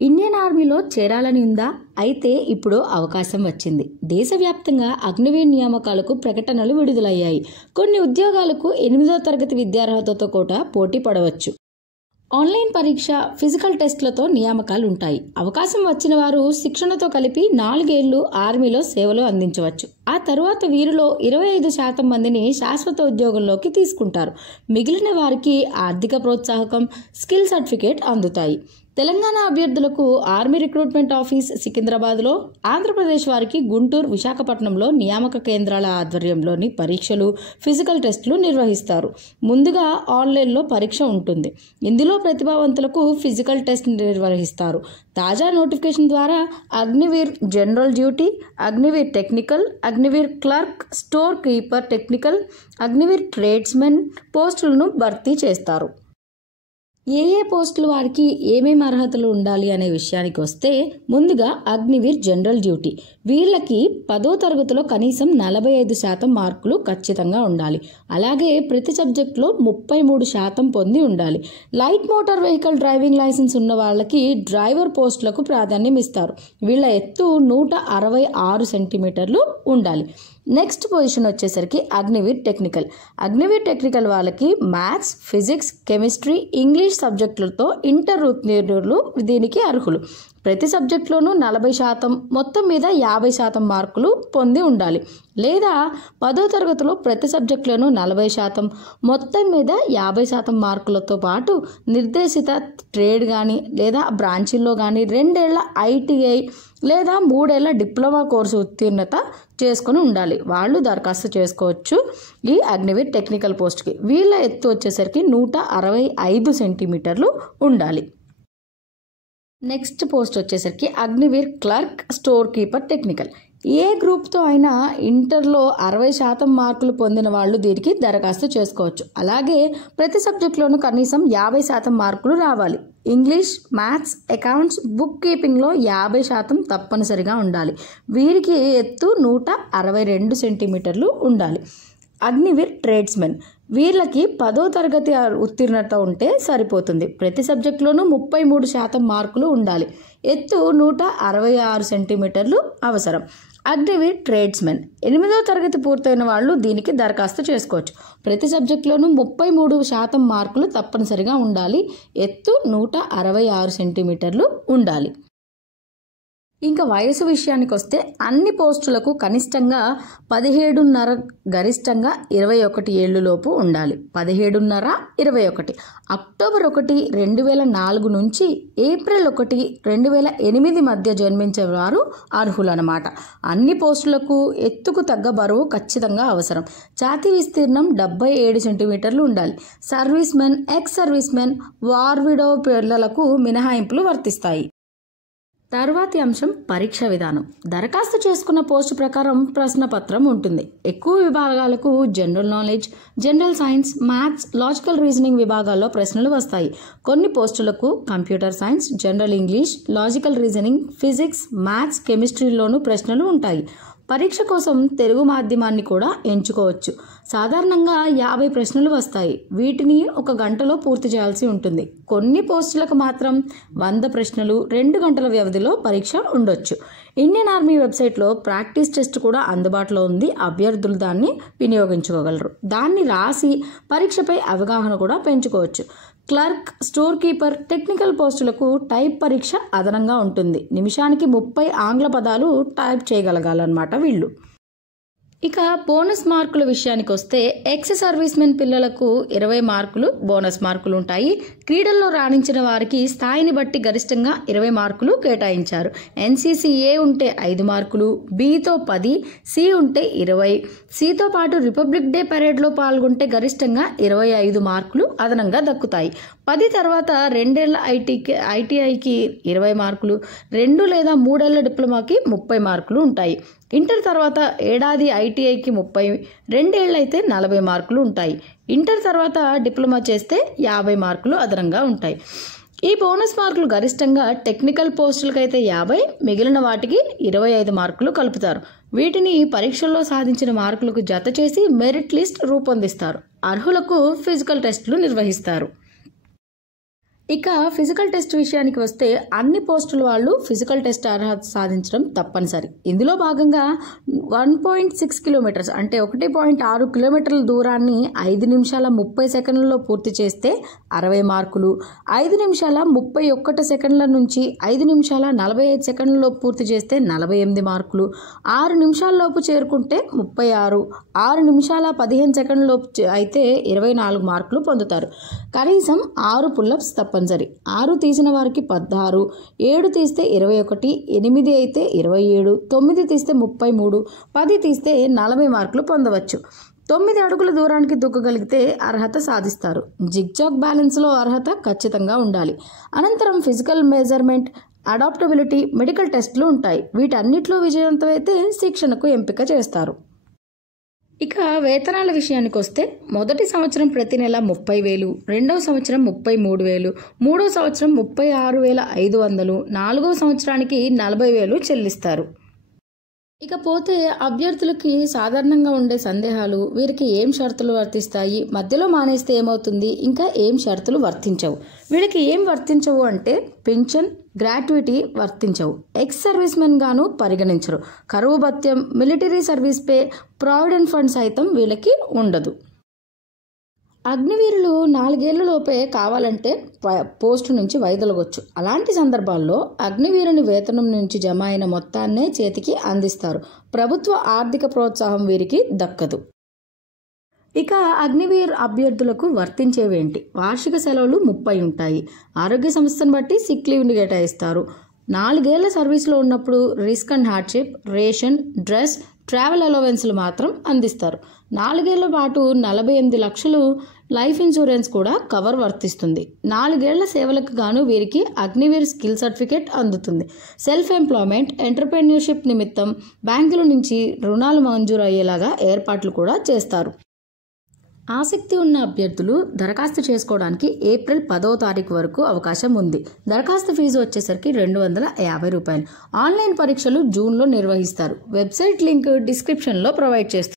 Indian ఆర్మీలో చేరాలని ఉందా? అయితే ఇప్పుడు అవకాశం వచ్చింది. దేశవ్యాప్తంగా అగ్నివీర్ నియామకాలకు ప్రకటనలు విడుదలయ్యాయి. కొన్ని ఉద్యోగాలకు 8వ తరగతి విద్యార్హతతో కూడా పోటీ పడవచ్చు. ఆన్లైన్ పరీక్ష, ఫిజికల్ టెస్టులతో నియామకాలు ఉంటాయి. అవకాశం వచ్చిన వారు శిక్షణతో కలిపి 4 ఏళ్లు ఆర్మీలో సేవలు అందించవచ్చు. ఆ తరువాత వీరిలో 25% మందిని శాశ్వత ఉద్యోగంలోకి తీసుకుంటారు. మిగిలిన వారికి ఆర్థిక ప్రోత్సాహకం, స్కిల్ సర్టిఫికేట్ అందుతాయి. తెలంగాణ అభ్యర్థులకు ఆర్మీ రిక్రూట్మెంట్ ఆఫీస్ సికింద్రాబాద్లో, ఆంధ్రప్రదేశ్ వారికి గుంటూరు, విశాఖపట్నంలో నియామక కేంద్రాల ఆధ్వర్యంలోని పరీక్షలు, ఫిజికల్ టెస్టులు నిర్వహిస్తారు. ముందుగా ఆన్లైన్లో పరీక్ష ఉంటుంది. ఇందులో ప్రతిభావంతులకు ఫిజికల్ టెస్ట్ నిర్వహిస్తారు. తాజా నోటిఫికేషన్ ద్వారా Agniveer general duty, Agniveer technical, Agniveer clerk, store keeper technical, Agniveer tradesmen పోస్టులను భర్తీ చేస్తారు. ఏ పోస్టులు వారికి ఏమేమి అర్హతలు ఉండాలి అనే విషయానికి వస్తే, ముందుగా అగ్నివీర్ జనరల్ డ్యూటీ. వీళ్ళకి 10వ తరగతిలో కనీసం 45% మార్కులు ఖచ్చితంగా ఉండాలి. అలాగే ప్రతి సబ్జెక్టులో 33% పొంది ఉండాలి. Light motor vehicle driving licence ఉన్న వాళ్ళకి డ్రైవర్ పోస్టులకు ప్రాధాన్యం ఇస్తారు. వీళ్ళ ఎత్తు 166 సెంటీమీటర్లు ఉండాలి. నెక్స్ట్ పొజిషన్ వచ్చేసరికి అగ్నివీర్ టెక్నికల్. అగ్నివీర్ టెక్నికల్ వాళ్ళకి మ్యాథ్స్, ఫిజిక్స్, కెమిస్ట్రీ, ఇంగ్లీష్ సబ్జెక్టులతో ఇంటర్ ఉత్తీర్ణులు దీనికి అర్హులు. ప్రతి సబ్జెక్టులోనూ 40%, మొత్తం మీద 50% మార్కులు పొంది ఉండాలి. లేదా 10వ తరగతిలో ప్రతి సబ్జెక్టులోనూ 40%, మొత్తం మీద 50% మార్కులతో పాటు నిర్దేశిత ట్రేడ్ కానీ లేదా బ్రాంచీల్లో కానీ 2 ఏళ్ల ITI లేదా 3 ఏళ్ల డిప్లొమా కోర్సు ఉత్తీర్ణత చేసుకుని ఉండాలి. వాళ్ళు దరఖాస్తు చేసుకోవచ్చు ఈ అగ్నివీర్ టెక్నికల్ పోస్ట్కి. వీళ్ళ ఎత్తు వచ్చేసరికి 165 సెంటీమీటర్లు ఉండాలి. నెక్స్ట్ పోస్ట్ వచ్చేసరికి Agniveer clerk, store keeper technical. ఏ గ్రూప్తో అయినా ఇంటర్లో 60% మార్కులు పొందిన వాళ్ళు దీనికి దరఖాస్తు చేసుకోవచ్చు. అలాగే ప్రతి సబ్జెక్టులోనూ కనీసం 50% మార్కులు రావాలి. ఇంగ్లీష్, మ్యాథ్స్, అకౌంట్స్, బుక్ కీపింగ్లో 50% తప్పనిసరిగా ఉండాలి. వీరికి ఎత్తు 162 సెంటీమీటర్లు ఉండాలి. అగ్నివీర్ ట్రేడ్స్మెన్. వీళ్ళకి 10వ తరగతి ఉత్తీర్ణత ఉంటే సరిపోతుంది. ప్రతి సబ్జెక్టులోనూ 33% మార్కులు ఉండాలి. ఎత్తు 166 సెంటీమీటర్లు అవసరం. అగ్నివీర్ ట్రేడ్స్మెన్ 8వ తరగతి పూర్తయిన వాళ్ళు దీనికి దరఖాస్తు చేసుకోవచ్చు. ప్రతి సబ్జెక్టులోనూ 33% మార్కులు తప్పనిసరిగా ఉండాలి. ఎత్తు 166 సెంటీమీటర్లు ఉండాలి. ఇంకా వయసు విషయానికి వస్తే అన్ని పోస్టులకు కనిష్టంగా 17.5, గరిష్టంగా 21 ఏళ్లలోపు ఉండాలి. 17.5, 21. అక్టోబర్ 1, 2004 నుంచి ఏప్రిల్ 1, 2008 మధ్య జన్మించే వారు అర్హులన్నమాట. అన్ని పోస్టులకు ఎత్తుకు తగ్గ బరువు ఖచ్చితంగా అవసరం. ఛాతీ విస్తీర్ణం 77 సెంటీమీటర్లు ఉండాలి. Service men, X service men, war widow పిల్లలకు మినహాయింపులు వర్తిస్తాయి. తర్వాతి అంశం పరీక్ష విధానం. దరఖాస్తు చేసుకున్న పోస్టు ప్రకారం ప్రశ్నపత్రం ఉంటుంది. ఎక్కువ విభాగాలకు general knowledge, general science, maths, logical reasoning విభాగాల్లో ప్రశ్నలు వస్తాయి. కొన్ని పోస్టులకు computer science, general English, logical reasoning, physics, maths, కెమిస్ట్రీలోనూ ప్రశ్నలు ఉంటాయి. పరీక్ష కోసం తెలుగు మాధ్యమాన్ని కూడా ఎంచుకోవచ్చు. సాధారణంగా 50 ప్రశ్నలు వస్తాయి. వీటిని 1 గంటలో పూర్తి చేయాల్సి ఉంటుంది. కొన్ని పోస్టులకు మాత్రం 100 ప్రశ్నలు 2 గంటల వ్యవధిలో పరీక్ష ఉండొచ్చు. ఇండియన్ ఆర్మీ వెబ్సైట్లో ప్రాక్టీస్ టెస్ట్ కూడా అందుబాటులో ఉంది. అభ్యర్థులు దాన్ని వినియోగించుకోగలరు. దాన్ని రాసి పరీక్షపై అవగాహన కూడా పెంచుకోవచ్చు. క్లర్క్, స్టోర్ కీపర్, టెక్నికల్ పోస్టులకు టైప్ పరీక్ష అదనంగా ఉంటుంది. నిమిషానికి 30 ఆంగ్ల పదాలు టైప్ చేయగలగాలన్నమాట వీళ్ళు. ఇక బోనస్ మార్కుల విషయానికి వస్తే ఎక్స్ సర్వీస్ మెన్ పిల్లలకు 20 మార్కులు బోనస్ మార్కులు ఉంటాయి. క్రీడల్లో రాణించిన వారికి స్థాయిని బట్టి గరిష్టంగా 20 మార్కులు కేటాయించారు. NCC A ఉంటే 5 మార్కులు, Bతో 10, C ఉంటే 20, Cతో పాటు రిపబ్లిక్ డే పరేడ్లో పాల్గొంటే గరిష్టంగా 25 మార్కులు అదనంగా దక్కుతాయి. 10 తర్వాత 2 ఏళ్ల ITIకి 20 మార్కులు, 2 లేదా 3 ఏళ్ల డిప్లొమాకి 30 మార్కులు ఉంటాయి. ఇంటర్ తర్వాత ఏడాది ITIకి 30, 2 ఏళ్ళైతే 40 మార్కులు ఉంటాయి. ఇంటర్ తర్వాత డిప్లొమా చేస్తే 50 మార్కులు అదనంగా ఉంటాయి. ఈ బోనస్ మార్కులు గరిష్టంగా టెక్నికల్ పోస్టులకైతే 50, మిగిలిన వాటికి 25 మార్కులు కలుపుతారు. వీటిని పరీక్షల్లో సాధించిన మార్కులకు జత చేసి మెరిట్ లిస్ట్ రూపొందిస్తారు. అర్హులకు ఫిజికల్ టెస్టులు నిర్వహిస్తారు. ఇక ఫిజికల్ టెస్ట్ విషయానికి వస్తే అన్ని పోస్టుల వాళ్ళు ఫిజికల్ టెస్ట్ అర్హత సాధించడం తప్పనిసరి. ఇందులో భాగంగా 1.6 కిలోమీటర్స్ అంటే 1.6 కిలోమీటర్ల దూరాన్ని 5 నిమిషాల 30 సెకండ్లలో పూర్తి చేస్తే 60 మార్కులు, 5 నిమిషాల 31 సెకండ్ల నుంచి 5 నిమిషాల 45 సెకండ్లలో పూర్తి చేస్తే 48 మార్కులు, 6 నిమిషాల్లోపు చేరుకుంటే 36, 6 నిమిషాల 15 సెకండ్లలోపు అయితే 24 మార్కులు పొందుతారు. కనీసం 6 పుల్లప్స్ తప్పనిసరి. 6 తీసిన వారికి 16, 7 తీస్తే 21, 8 అయితే 27, 9 తీస్తే 33, 10 తీస్తే 40 మార్కులు పొందవచ్చు. 9 అడుగుల దూరానికి దూకగలిగితే అర్హత సాధిస్తారు. జిగ్జాగ్ బ్యాలెన్స్లో అర్హత ఖచ్చితంగా ఉండాలి. అనంతరం ఫిజికల్ మెజర్మెంట్, అడాప్టబిలిటీ, మెడికల్ టెస్టులు ఉంటాయి. వీటన్నిటిలో విజయవంతమైతే శిక్షణకు ఎంపిక చేస్తారు. ఇక వేతనాల విషయానికి వస్తే మొదటి సంవత్సరం ప్రతి నెల 30,000, రెండవ సంవత్సరం 33,000, మూడో సంవత్సరం 36,500, నాలుగవ సంవత్సరానికి 40,000 చెల్లిస్తారు. ఇకపోతే అభ్యర్థులకి సాధారణంగా ఉండే సందేహాలు, వీరికి ఏం షరతులు వర్తిస్తాయి, మధ్యలో మానేస్తే ఏమవుతుంది, ఇంకా ఏం షరతులు వర్తించవు. వీళ్ళకి ఏం వర్తించవు అంటే పింఛన్, గ్రాట్యుటీ వర్తించవు, ఎక్స్ సర్వీస్ మెన్ గాను పరిగణించరు, కరువు భత్యం, military service pay, provident fund సైతం వీళ్ళకి ఉండదు. అగ్నివీరులు 4 ఏళ్లలోపే కావాలంటే పోస్టు నుంచి వైదొలగొచ్చు. అలాంటి సందర్భాల్లో అగ్నివీరుని వేతనం నుంచి జమ అయిన మొత్తాన్నే చేతికి అందిస్తారు. ప్రభుత్వ ఆర్థిక ప్రోత్సాహం వీరికి దక్కదు. ఇక అగ్నివీర్ అభ్యర్థులకు వర్తించేవేంటి? వార్షిక సెలవులు 30 ఉంటాయి. ఆరోగ్య సంస్థను బట్టి సిక్ లీవ్ని కేటాయిస్తారు. 4 ఏళ్ల సర్వీస్లో ఉన్నప్పుడు risk and hardship, ration, dress, travel అలవెన్స్లు మాత్రం అందిస్తారు. 4 ఏళ్ల పాటు 48 లక్షలు లైఫ్ ఇన్సూరెన్స్ కూడా కవర్ వర్తిస్తుంది. 4 ఏళ్ల సేవలకు గాను వీరికి అగ్నివీర్ స్కిల్ సర్టిఫికేట్ అందుతుంది. సెల్ఫ్ ఎంప్లాయ్మెంట్, ఎంటర్ప్రెన్యూర్షిప్ నిమిత్తం బ్యాంకుల నుంచి రుణాలు మంజూరు అయ్యేలాగా ఏర్పాట్లు కూడా చేస్తారు. ఆసక్తి ఉన్న అభ్యర్థులు దరఖాస్తు చేసుకోవడానికి ఏప్రిల్ 10వ తారీఖు వరకు అవకాశం ఉంది. దరఖాస్తు ఫీజు వచ్చేసరికి 250 రూపాయలు. ఆన్లైన్ పరీక్షలు జూన్లో నిర్వహిస్తారు. వెబ్సైట్ లింక్ డిస్క్రిప్షన్లో ప్రొవైడ్ చేస్తారు.